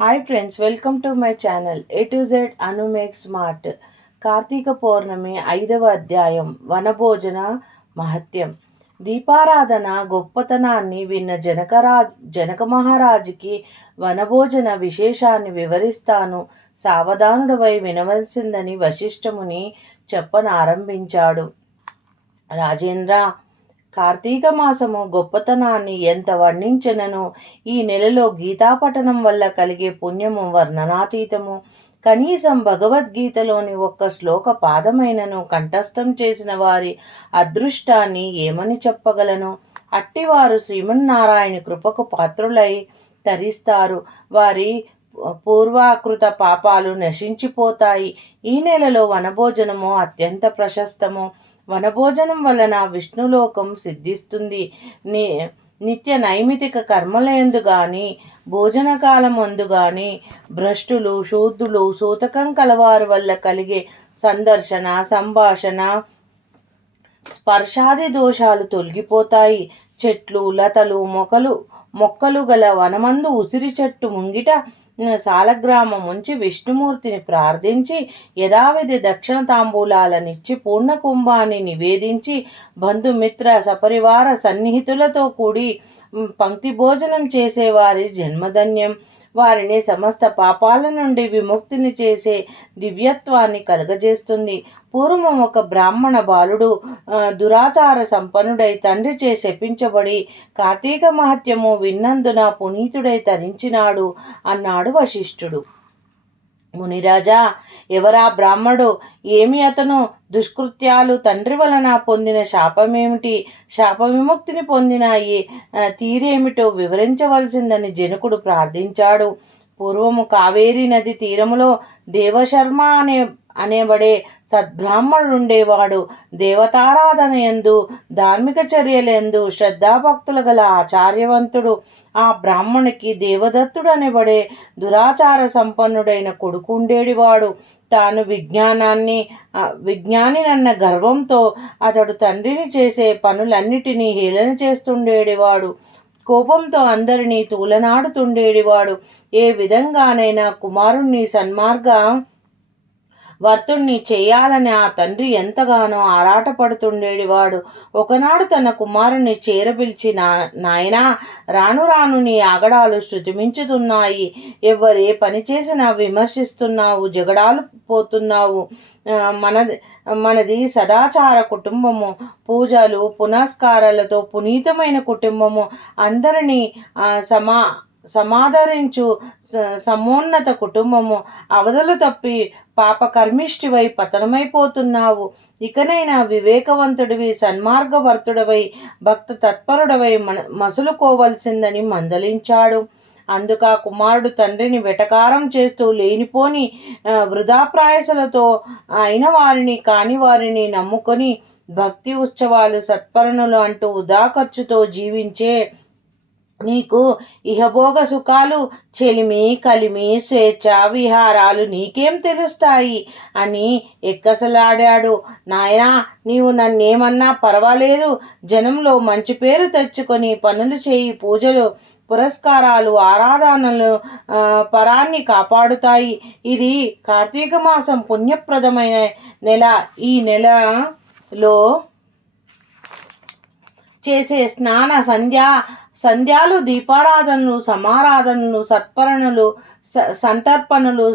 Hi friends welcome to my channel A to Z Anu make smart Karthika Pournami ఐదవ అధ్యాయం వనభోజన మహత్యం. దీపారాధన గొప్పతనాన్ని విన్న జనకరాజ్ జనక మహారాజుకి వనభోజన విశేషాన్ని వివరిస్తాను. సావధానుడవై వినవలసిందని వశిష్ఠముని చెప్పనారంభించాడు. రాజేంద్ర కార్తీక మాసము గొప్పతనాన్ని ఎంత వర్ణించనను ఈ నెలలో గీతాపఠనం వల్ల కలిగే పుణ్యము వర్ణనాతీతము కనీసం భగవద్గీతలోని ఒక్క శ్లోక పాదమైనను కంఠస్థం చేసిన వారి అదృష్టాన్ని ఏమని చెప్పగలను? అట్టివారు శ్రీమన్నారాయణ కృపకు పాత్రులై తరిస్తారు. వారి పూర్వాకృత పాపాలు నశించిపోతాయి. ఈ నెలలో వనభోజనము అత్యంత ప్రశస్తము. వనభోజనం వలన విష్ణులోకం సిద్ధిస్తుంది. నీ నిత్య నైమితిక కర్మలందు గాని భోజన కాలమందు గాని భ్రష్టులు శూద్రులు సూతకం కలవారు వల్ల కలిగే సందర్శన సంభాషణ స్పర్శాది దోషాలు తొలగిపోతాయి. చెట్లు లతలు మొక్కలు మొక్కలు గల వనమందు ఉసిరి చెట్టు ముంగిట సాలగ్రామం ఉంచి విష్ణుమూర్తిని ప్రార్థించి యథావిధి దక్షిణ తాంబూలాలనిచ్చి పూర్ణ కుంభాన్ని నివేదించి బంధుమిత్ర సపరివార సన్నిహితులతో కూడి పంక్తి భోజనం చేసేవారి జన్మధన్యం. వారిని సమస్త పాపాల నుండి విముక్తిని చేసే దివ్యత్వాన్ని కలుగజేస్తుంది. పూర్వం ఒక బ్రాహ్మణ బాలుడు దురాచార సంపన్నుడై తండ్రి చే శపించబడి కార్తీక మహత్యము విన్నందున పునీతుడై తరించినాడు అన్నాడు వశిష్ఠుడు. మునిరాజా ఎవరా బ్రాహ్మడు? ఏమి అతను? దుష్కృత్యాలు తండ్రి వలన పొందిన శాపమేమిటి? శాప విముక్తిని పొందిన తీరేమిటో వివరించవలసిందని జనకుడు ప్రార్థించాడు. పూర్వము కావేరీ నది తీరములో దేవశర్మ అనే అనేబడే సద్బ్రాహ్మణుడుండేవాడు. దేవతారాధన ఎందు ధార్మిక చర్యలందు శ్రద్ధాభక్తులు గల ఆచార్యవంతుడు. ఆ బ్రాహ్మణుకి దేవదత్తుడు అనేబడే దురాచార సంపన్నుడైన కొడుకు ఉండేడివాడు తాను విజ్ఞానాన్ని విజ్ఞానినన్న గర్వంతో అతడు తండ్రిని చేసే పనులన్నిటినీ హేళన చేస్తుండేడివాడు. కోపంతో అందరినీ తూలనాడుతుండేడివాడు. ఏ విధంగానైనా కుమారుణ్ణి సన్మార్గ వర్తుణ్ణి చేయాలని ఆ తండ్రి ఎంతగానో ఆరాటపడుతుండేడివాడు ఒకనాడు తన కుమారుణ్ణి చేరపిలిచి నా నాయనా రాను రాను నీ ఆగడాలు శృతిమించుతున్నాయి. ఎవరే పని చేసినా విమర్శిస్తున్నావు జగడాలు పోతున్నావు. మనది మనది సదాచార కుటుంబము. పూజలు పునస్కారాలతో పునీతమైన కుటుంబము. అందరినీ సమా సమాదరించు సమోన్నత కుటుంబము. అవధులు తప్పి పాపకర్మిష్టివై పతనమైపోతున్నావు. ఇకనైనా వివేకవంతుడివి సన్మార్గవర్తుడవై భక్త తత్పరుడవై మసులుకోవలసిందని మందలించాడు. అందుక కుమారుడు తండ్రిని వెటకారం చేస్తూ లేనిపోని వృధాప్రాయసలతో అయిన వారిని కాని వారిని నమ్ముకొని భక్తి ఉత్సవాలు సత్పరణులు అంటూ ఉదా ఖర్చుతో జీవించే నీకు ఇహభోగ సుఖాలు చెలిమి కలిమి స్వేచ్ఛ విహారాలు నీకేం తెలుస్తాయి? అని ఎక్కసలాడాడు. నాయనా నీవు నన్నేమన్నా పర్వాలేదు. జనంలో మంచి పేరు తెచ్చుకొని పనులు చేయి. పూజలు పురస్కారాలు ఆరాధనలు పరాన్ని కాపాడుతాయి. ఇది కార్తీక మాసం పుణ్యప్రదమైన నెల. ఈ నెలలో చేసే స్నాన సంధ్య సంధ్యాలు దీపారాధనలు సమారాధనలు సత్పరణలు సంతర్పణలు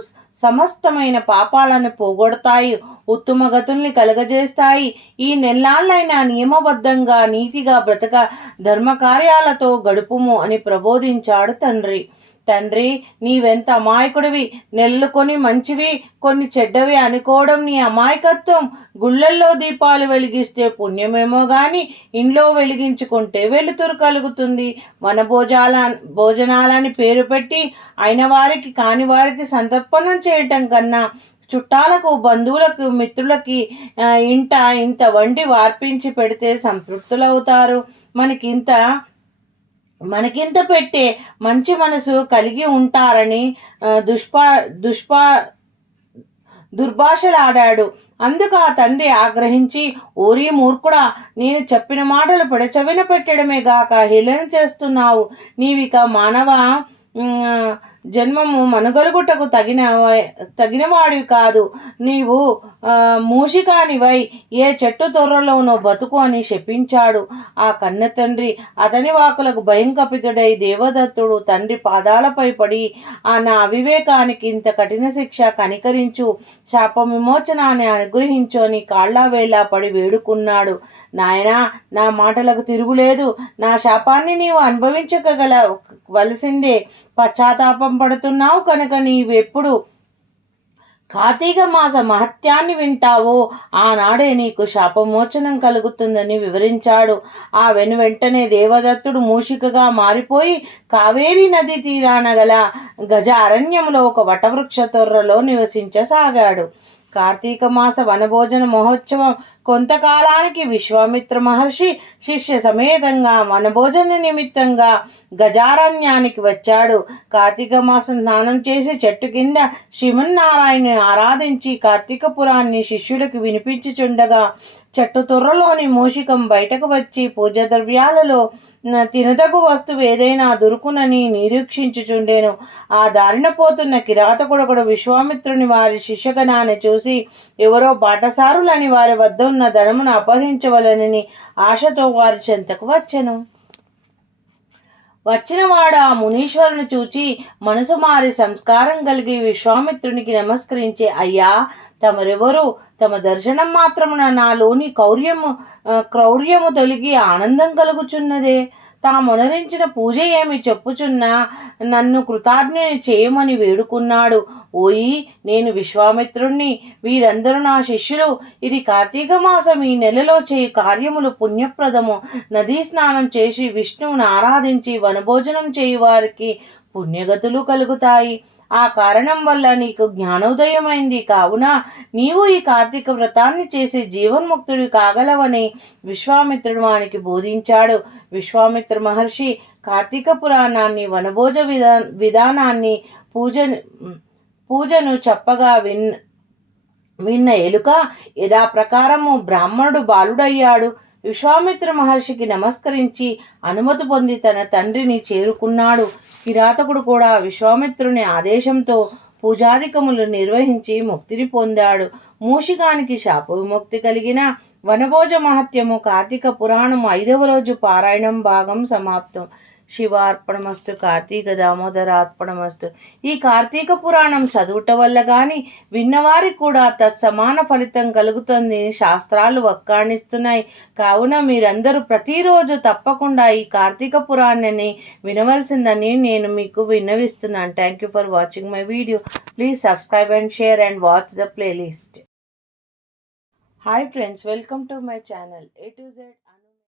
సమస్తమైన పాపాలను పోగొడతాయి ఉత్తమ గతుల్ని కలగజేస్తాయి. ఈ నెల్లాళ్ళైనా నియమబద్ధంగా నీతిగా బ్రతక ధర్మకార్యాలతో గడుపుము అని ప్రబోధించాడు తండ్రి. తండ్రి నీవెంత అమాయకుడివి? నెల్లుకొని మంచివి కొన్ని చెడ్డవి అనుకోవడం నీ అమాయకత్వం. గుళ్ళల్లో దీపాలు వెలిగిస్తే పుణ్యమేమో గాని ఇంట్లో వెలిగించుకుంటే వెలుతురు కలుగుతుంది. మన భోజాల భోజనాలని పేరు పెట్టి అయిన వారికి కాని వారికి సంతర్పణం చేయటం కన్నా చుట్టాలకు బంధువులకు మిత్రులకి ఇంట ఇంత వండి వార్పించి పెడితే సంతృప్తులవుతారు. మనకింత మనకింత పెట్టే మంచి మనసు కలిగి ఉంటారని దుష్పా దుష్పా దుర్భాషలాడాడు. అందుకు ఆ తండ్రి ఆగ్రహించి ఓరి మూర్ఖుడా నేను చెప్పిన మాటలు పెడచవిన పెట్టడమే గాక హేళన చేస్తున్నావు. నీవిక మానవ? జన్మము మనుగలుగుటకు తగిన తగినవాడివి కాదు. నీవు మూషికానివై ఏ చెట్టు తొర్రలోనో బతుకు అని శపించాడు ఆ కన్న తండ్రి అతని వాకులకు భయంకపితుడై దేవదత్తుడు తండ్రి పాదాలపై పడి ఆ నా అవివేకానికి ఇంత కఠిన శిక్ష కనికరించు. శాప విమోచనాన్ని అనుగ్రహించు అని కాళ్ళ వేళ పడి వేడుకున్నాడు. నాయనా నా మాటలకు తిరుగులేదు. నా శాపాన్ని నీవు అనుభవించగల వలసిందే పశ్చాత్తాపం పడుతున్నావు కనుక నీవెప్పుడు కార్తీక మాస మహత్యాన్ని వింటావో ఆనాడే నీకు శాపమోచనం కలుగుతుందని వివరించాడు. ఆ వెను వెంటనే దేవదత్తుడు మూషికగా మారిపోయి కావేరీ నది తీరాన గల గజ అరణ్యంలో ఒక వటవృక్ష తొర్రలో నివసించసాగాడు. కార్తీక మాస వనభోజన మహోత్సవం కొంతకాలానికి విశ్వామిత్ర మహర్షి శిష్య సమేతంగా వనభోజన నిమిత్తంగా గజారణ్యానికి వచ్చాడు. కార్తీక మాసం స్నానం చేసి చెట్టు కింద శ్రీమన్నారాయణని ఆరాధించి కార్తీక పురాన్ని శిష్యులకు వినిపించుచుండగా చెట్టు తొర్రలోని మూషికం బయటకు వచ్చి పూజ ద్రవ్యాలలో తినదగు వస్తువు ఏదైనా దొరుకునని నిరీక్షించుచుండెను. ఆ దారిన పోతున్న కిరాతకుడొకడు విశ్వామిత్రుని వారి శిష్యగణాన్ని చూసి ఎవరో బాటసారులని వారి వద్ద ఉన్న ధనమును అపహరించవలనని ఆశతో వారి చెంతకు వచ్చెను. వచ్చినవాడు ఆ మునీశ్వరుని చూచి మనసు మారి సంస్కారం కలిగి విశ్వామిత్రునికి నమస్కరించి అయ్యా తమరెవరు? తమ దర్శనం మాత్రమున నాలోని కౌర్యము క్రౌర్యము తొలగి ఆనందం కలుగుచున్నదే. తామునరించిన పూజ ఏమి చెప్పుచున్నా నన్ను కృతాజ్ఞని చేయమని వేడుకున్నాడు. ఓయి నేను విశ్వామిత్రుణ్ణి వీరందరూ నా శిష్యులు. ఇది కార్తీక మాసం ఈ నెలలో చేయి కార్యములు పుణ్యప్రదము. నదీ స్నానం చేసి విష్ణువును ఆరాధించి వనభోజనం చేయి వారికి పుణ్యగతులు కలుగుతాయి. ఆ కారణం వల్ల నీకు జ్ఞానోదయమైంది. కావున నీవు ఈ కార్తీక వ్రతాన్ని చేసి జీవన్ముక్తుడి కాగలవని విశ్వామిత్రుడు వానికి బోధించాడు. విశ్వామిత్ర మహర్షి కార్తీక పురాణాన్ని వనభోజ విధా విధానాన్ని పూజ పూజను చెప్పగా విన్ విన్న ఎలుక యథాప్రకారము బ్రాహ్మణుడు బాలుడయ్యాడు. విశ్వామిత్ర మహర్షికి నమస్కరించి అనుమతి పొంది తన తండ్రిని చేరుకున్నాడు. కిరాతకుడు కూడా విశ్వామిత్రుని ఆదేశంతో పూజాధికములు నిర్వహించి ముక్తిని పొందాడు. మూషికానికి శాప విముక్తి కలిగిన వనభోజ మహత్యము కార్తీక పురాణం ఐదవ రోజు పారాయణం భాగం సమాప్తం. శివార్పణమస్తు కార్తీక దామోదరార్పణమస్తు. ఈ కార్తీక పురాణం చదువుట వల్ల గాని విన్నవారికి కూడా తత్సమాన ఫలితం కలుగుతుంది. శాస్త్రాలు వక్కాణిస్తున్నాయి. కావున మీరందరూ ప్రతిరోజు తప్పకుండా ఈ కార్తీక పురాణాన్ని వినవలసిందని నేను మీకు విన్నవిస్తున్నాను. Thank you for watching my video please subscribe and share and watch the playlist hi friends welcome to my channel A to Z